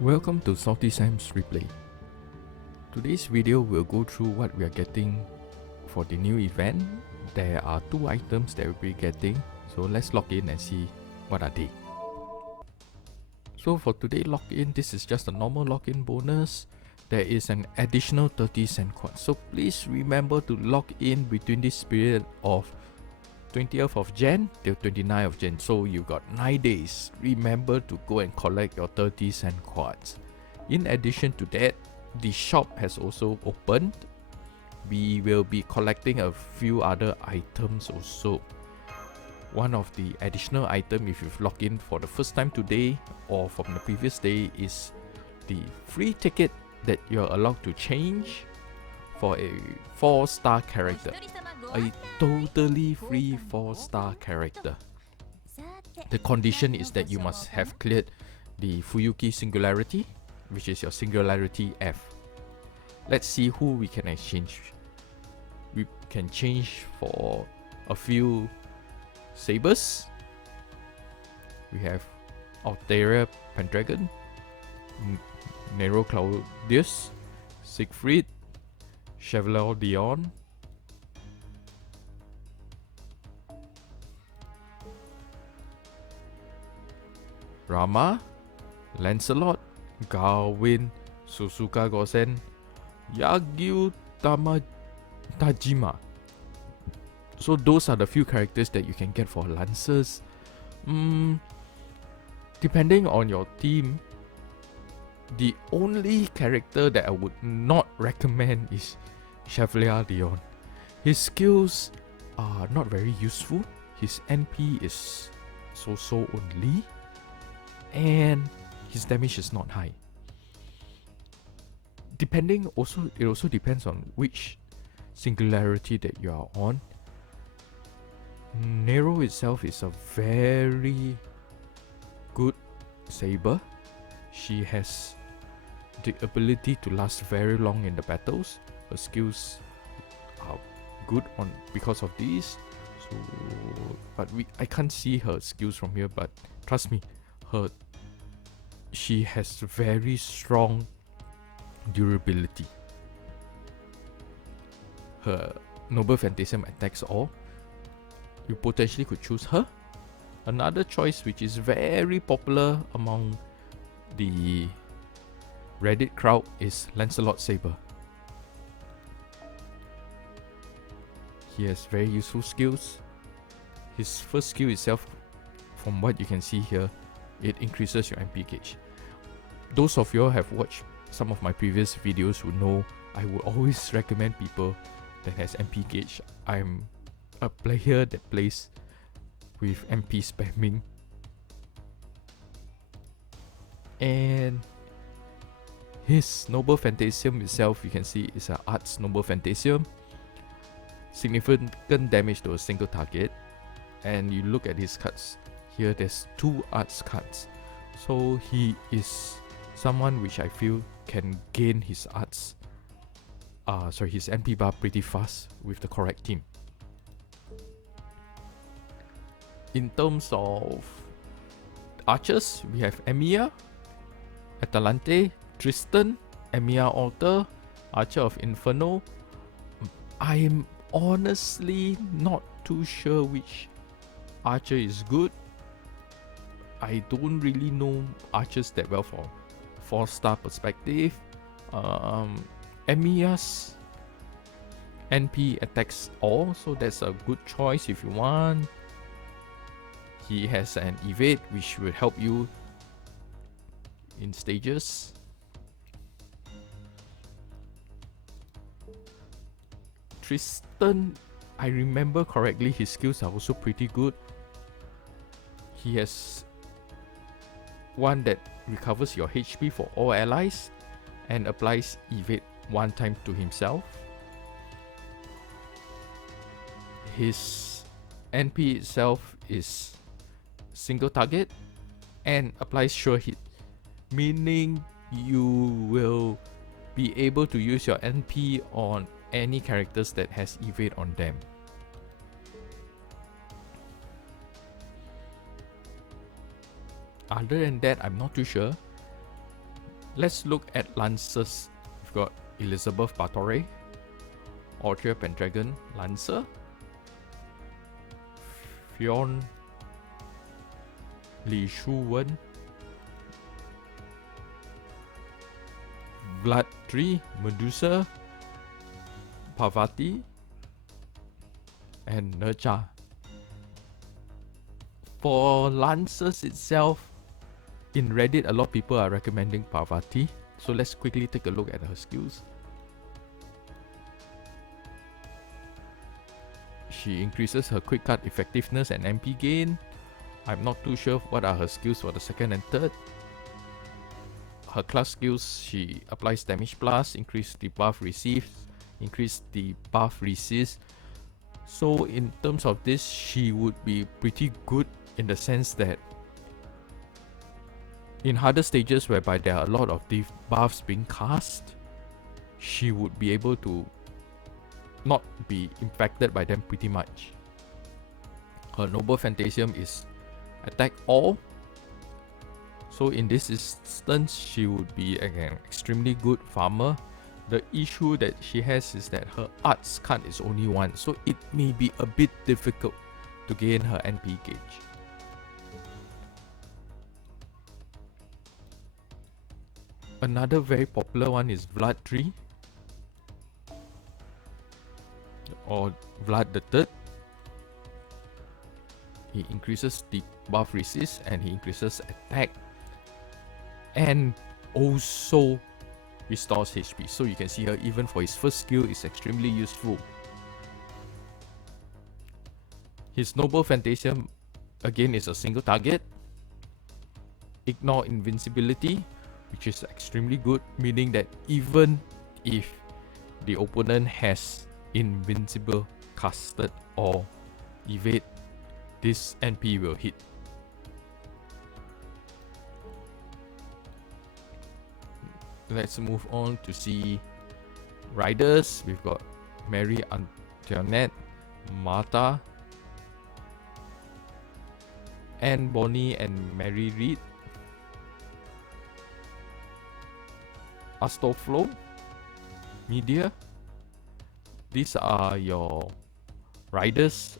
Welcome to Salty Sam's Replay. Today's video will go through what we are getting for the new event. There are 2 items that we'll be getting, so let's log in and see what are they. So for today login, this is just a normal login bonus. There is an additional 30 cent coin, so please remember to log in between this period of 20th of Jan till 29th of Jan, so you got 9 days. Remember to go and collect your 30 cent quads. In addition to that, the shop has also opened. We will be collecting a few other items also. One of the additional item, if you've logged in for the first time today or from the previous day, is the free ticket that you're allowed to change for a 4-star character. A totally free 4-star character. The condition is that you must have cleared the Fuyuki Singularity, which is your Singularity F. Let's see who we can exchange. We can change for a few sabers. We have Altaria Pendragon, Nero Claudius, Siegfried, Chevalier Dion, Rama, Lancelot, Gawain, Suzuka Gosen, Yagyu Tajima. So those are the few characters that you can get for Lancers. Depending on your team, the only character that I would not recommend is Chevalier Dion. His skills are not very useful. His NP is so only, and his damage is not high. It also depends on which singularity that you are on. Nero itself is a very good saber. She has the ability to last very long in the battles. Her skills are good because of these. So, but I can't see her skills from here. But trust me, she has very strong durability. Her Noble Phantasm attacks all. You potentially could choose her. Another choice which is very popular among the Reddit crowd is Lancelot Saber. He has very useful skills. His first skill itself, from what you can see here, it increases your MP gauge. Those of you who have watched some of my previous videos would know I would always recommend people that has MP gauge. I'm a player that plays with MP spamming, and his Noble Phantasm itself, you can see, is an Arts Noble Phantasm. Significant damage to a single target. And you look at his cards here, there's 2 Arts cards, so he is someone which I feel can gain his Arts his MP bar pretty fast with the correct team. In terms of archers, we have Emiya, Atalante, Tristan, Emiya Alter, Archer of Inferno. I am honestly not too sure which archer is good. I don't really know archers that well from 4-star perspective. Emiya's NP attacks all, so that's a good choice if you want. He has an evade which will help you in stages. Tristan, I remember correctly, his skills are also pretty good. He has one that recovers your HP for all allies and applies evade 1 time to himself. His NP itself is single target and applies sure hit, meaning you will be able to use your NP on any characters that has evade on them. Other than that, I'm not too sure. Let's look at Lancers. We've got Elizabeth Bathory, Austria Pendragon Lancer, Fionn Li Shuwen, Vladri Medusa, Parvati, and Nurcha. For Lancers itself, in Reddit, a lot of people are recommending Parvati. So let's quickly take a look at her skills. She increases her quick cut effectiveness and MP gain. I'm not too sure what are her skills for the second and third. Her class skills, she applies damage plus, increase debuff receives, increase debuff resist. So in terms of this, she would be pretty good in the sense that in harder stages whereby there are a lot of debuffs being cast, she would be able to not be impacted by them pretty much. Her Noble Fantasium is attack all. So in this instance, she would be an extremely good farmer. The issue that she has is that her arts card is only one, so it may be a bit difficult to gain her NP gauge. Another very popular one is Vladri, or Vlad the Third. He increases debuff resist and he increases attack and also restores HP. So you can see here, even for his first skill, is extremely useful. His Noble Fantasium again is a single target. Ignore invincibility, which is extremely good, meaning that even if the opponent has invincible casted or evade, this NP will hit. Let's move on to see riders. We've got Mary Antoinette, Martha, Anne Bonny and Mary Read, Astolfo, Media. These are your riders.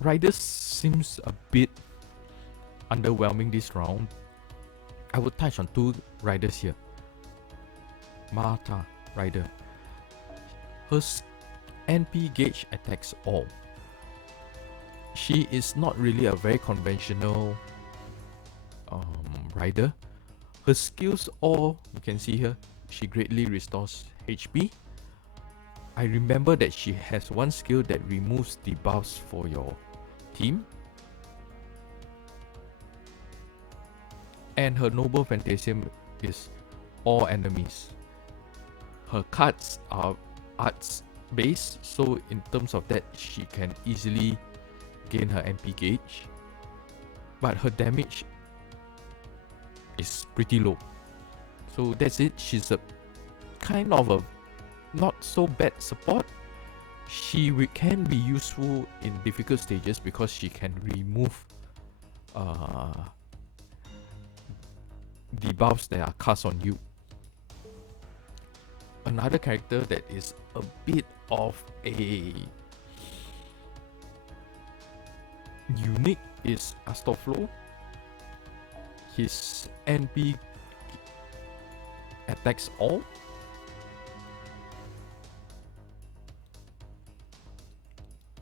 Riders seems a bit underwhelming this round. I would touch on two riders here. Martha rider. Her NP gauge attacks all. She is not really a very conventional rider. Her skills all, you can see here, she greatly restores HP. I remember that she has one skill that removes debuffs for your team. And her Noble Fantasium is all enemies. Her cards are arts based, so in terms of that, she can easily gain her MP gauge. But her damage is pretty low. So that's it. She's a kind of a not so bad support. She can be useful in difficult stages because she can remove debuffs that are cast on you. Another character that is a bit of a unique is Astolfo. His NP attacks all.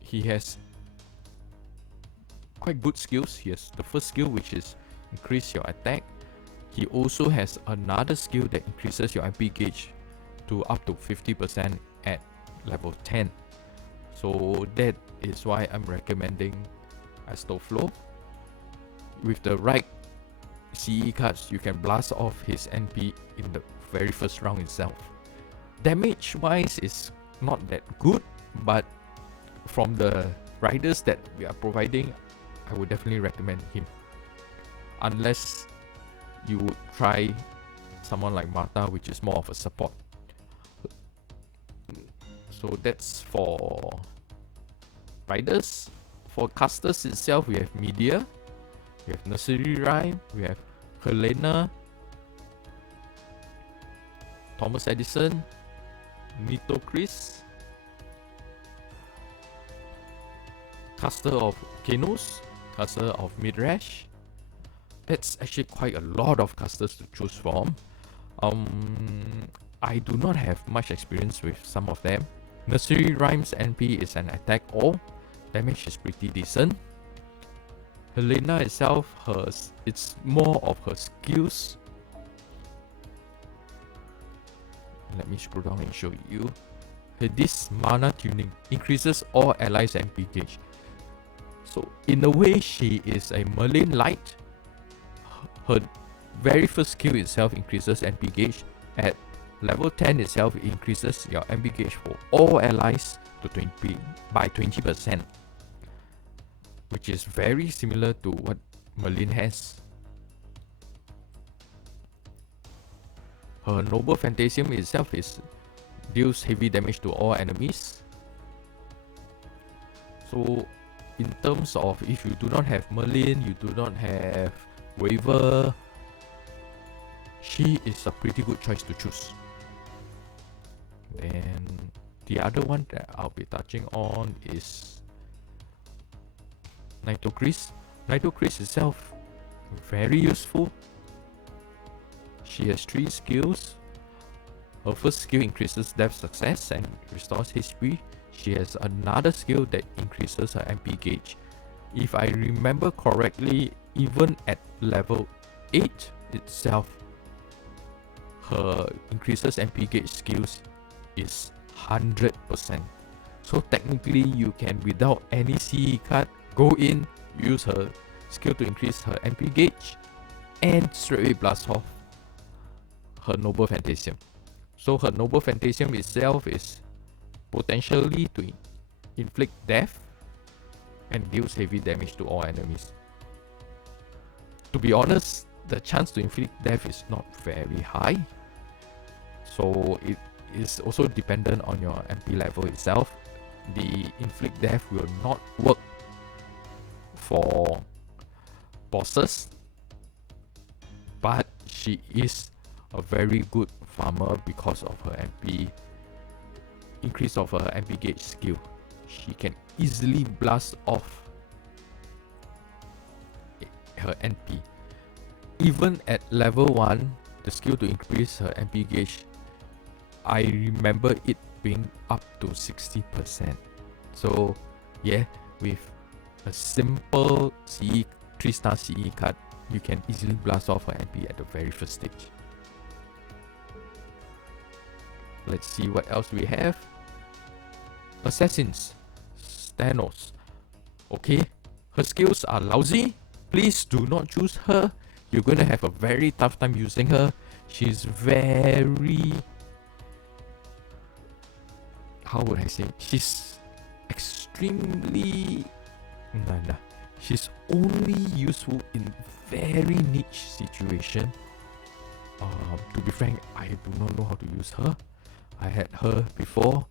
He has quite good skills. He has the first skill, which is increase your attack. He also has another skill that increases your MP gauge to up to 50% at level 10. So that is why I'm recommending Astolfo. With the right CE cards, you can blast off his NP in the very first round itself. Damage wise is not that good, but from the riders that we are providing, I would definitely recommend him. Unless you would try someone like Martha, which is more of a support. So that's for riders. For casters itself, we have Media, we have Nursery Rhyme, we have Helena, Thomas Edison, Nito Chris, caster of Kenus, caster of Midrash. That's actually quite a lot of casters to choose from. I do not have much experience with some of them. Nursery Rhymes NP is an attack all. Damage is pretty decent. Helena itself, it's more of her skills. Let me scroll down and show you. This mana tuning increases all allies MP gauge. So in a way, she is a Merlin Light. Her very first skill itself increases MP gauge. At level 10 itself, it increases your MP gauge for all allies to 20%, which is very similar to what Merlin has. Her Noble Phantasm itself deals heavy damage to all enemies. So in terms of if you do not have Merlin, you do not have Waver, she is a pretty good choice to choose. Then the other one that I'll be touching on is Nito Chris. Nito Chris itself, very useful. She has 3 skills. Her first skill increases death success and restores HP. She has another skill that increases her MP gauge. If I remember correctly, even at level 8 itself, her increases MP gauge skills is 100%. So technically you can, without any CE card, go in, use her skill to increase her MP gauge, and straightaway blast off her Noble Phantasm. So her Noble Phantasm itself is potentially to inflict death and deals heavy damage to all enemies. To be honest, the chance to inflict death is not very high, so it is also dependent on your MP level itself. The inflict death will not work for bosses, but she is a very good farmer because of her MP increase of her MP gauge skill. She can easily blast off her NP. Even at level 1, the skill to increase her MP gauge, I remember it being up to 60%. So yeah, with a simple CE 3-star CE card, you can easily blast off her MP at the very first stage. Let's see what else we have. Assassins, Stanos. Okay, her skills are lousy. Please do not choose her. You're going to have a very tough time using her. She's very... how would I say? She's extremely... She's only useful in very niche situation. To be frank, I do not know how to use her. I had her before.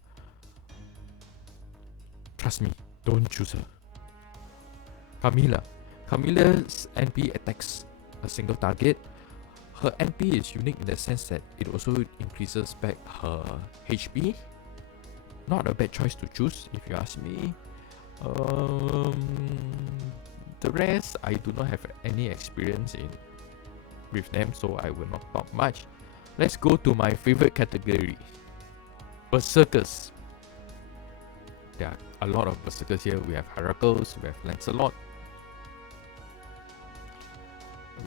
Trust me, don't choose her. Camilla. Camilla's NP attacks a single target. Her NP is unique in the sense that it also increases back her HP. Not a bad choice to choose if you ask me. The rest, I do not have any experience with them, so I will not talk much. Let's go to my favorite category, Berserkers. There are a lot of Berserkers here. We have Heracles, we have Lancelot,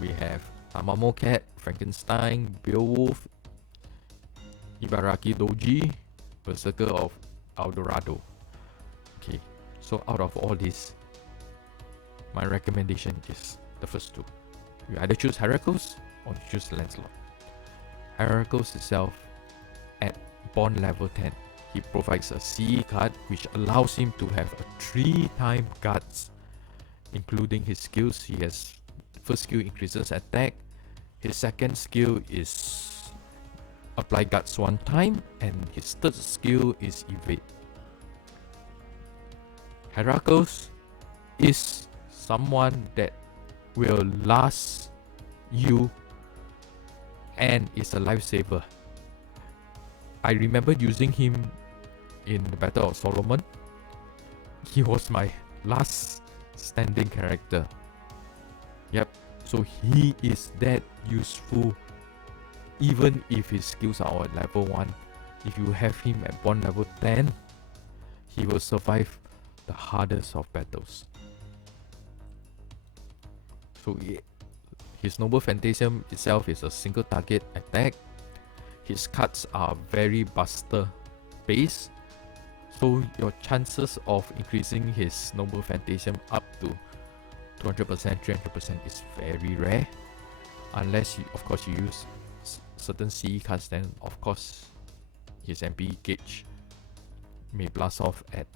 we have Amamo Cat, Frankenstein, Beowulf, Ibaraki Doji, Berserker of Eldorado. Okay, so out of all this, my recommendation is the first two. You either choose Heracles or you choose Lancelot. Heracles itself, at Bond level 10, he provides a CE card which allows him to have a 3-time guards, including his skills. He has first skill increases attack, his second skill is apply guards 1 time, and his third skill is evade. Heracles is someone that will last you and is a lifesaver. I remember using him in the Battle of Solomon. He was my last standing character. Yep, so he is that useful. Even if his skills are at level 1, if you have him at bond level 10, he will survive the hardest of battles. So his Noble Phantasm itself is a single target attack. His cards are very buster based, so your chances of increasing his Noble Phantasm up to 200%, 300% is very rare. Unless you, of course, you use certain CE cards, then of course his MP gauge may blast off at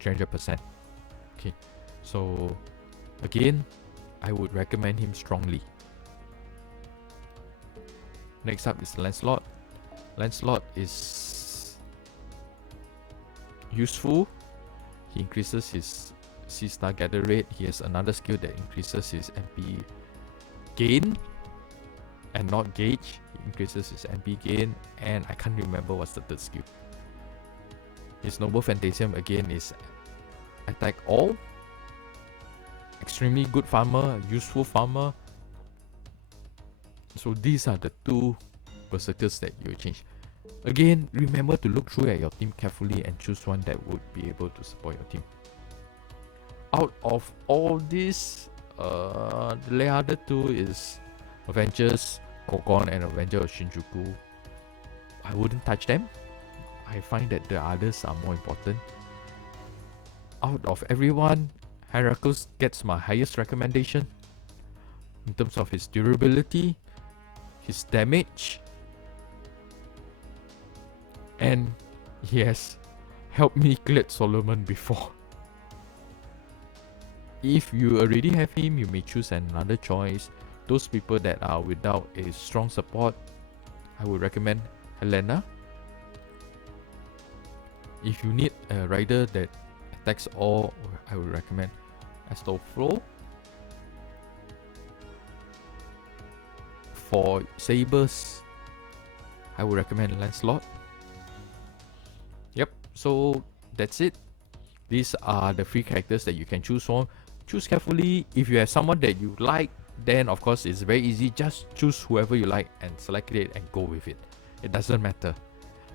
300%. Okay, so again, I would recommend him strongly. Next up is Lancelot. Lancelot is useful. He increases his C-star gather rate. He has another skill that increases his MP gain and not gauge. He increases his MP gain, and I can't remember what's the third skill. His Noble Phantasm again is attack all. Extremely good farmer, useful farmer. So these are the two berserkers that you change. Again, remember to look through at your team carefully and choose one that would be able to support your team. Out of all this, the other two is Avengers, Kokon, and Avenger of Shinjuku. I wouldn't touch them. I find that the others are more important. Out of everyone, Heracles gets my highest recommendation in terms of his durability, his damage, and he has helped me clear Solomon before. If you already have him, you may choose another choice. Those people that are without a strong support, I would recommend Helena. If you need a rider that attacks all, I would recommend Astolfo. For Sabers, I would recommend Lancelot. Yep, so that's it. These are the 3 characters that you can choose from. Choose carefully. If you have someone that you like, then of course it's very easy. Just choose whoever you like and select it and go with it. It doesn't matter.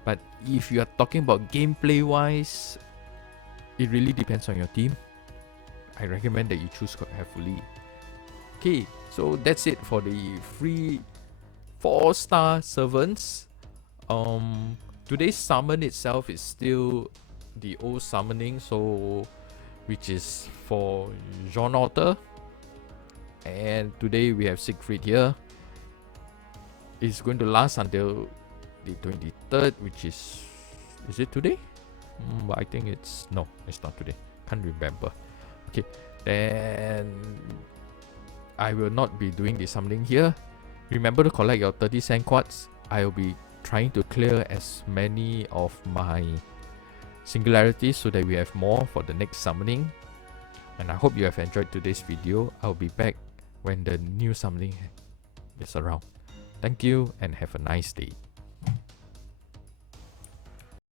But if you are talking about gameplay wise, it really depends on your team. I recommend that you choose carefully. Okay, so that's it for the free 4-star servants. Today's summon itself is still the old summoning, so which is for Jean Alter. And today we have Siegfried here. It's going to last until the 23rd, which is it today? I think it's no, it's not today. Can't remember. Okay, then I will not be doing the summoning here. Remember to collect your 30-cent quartz. I will be trying to clear as many of my singularities so that we have more for the next summoning. And I hope you have enjoyed today's video. I'll be back when the new summoning is around. Thank you and have a nice day.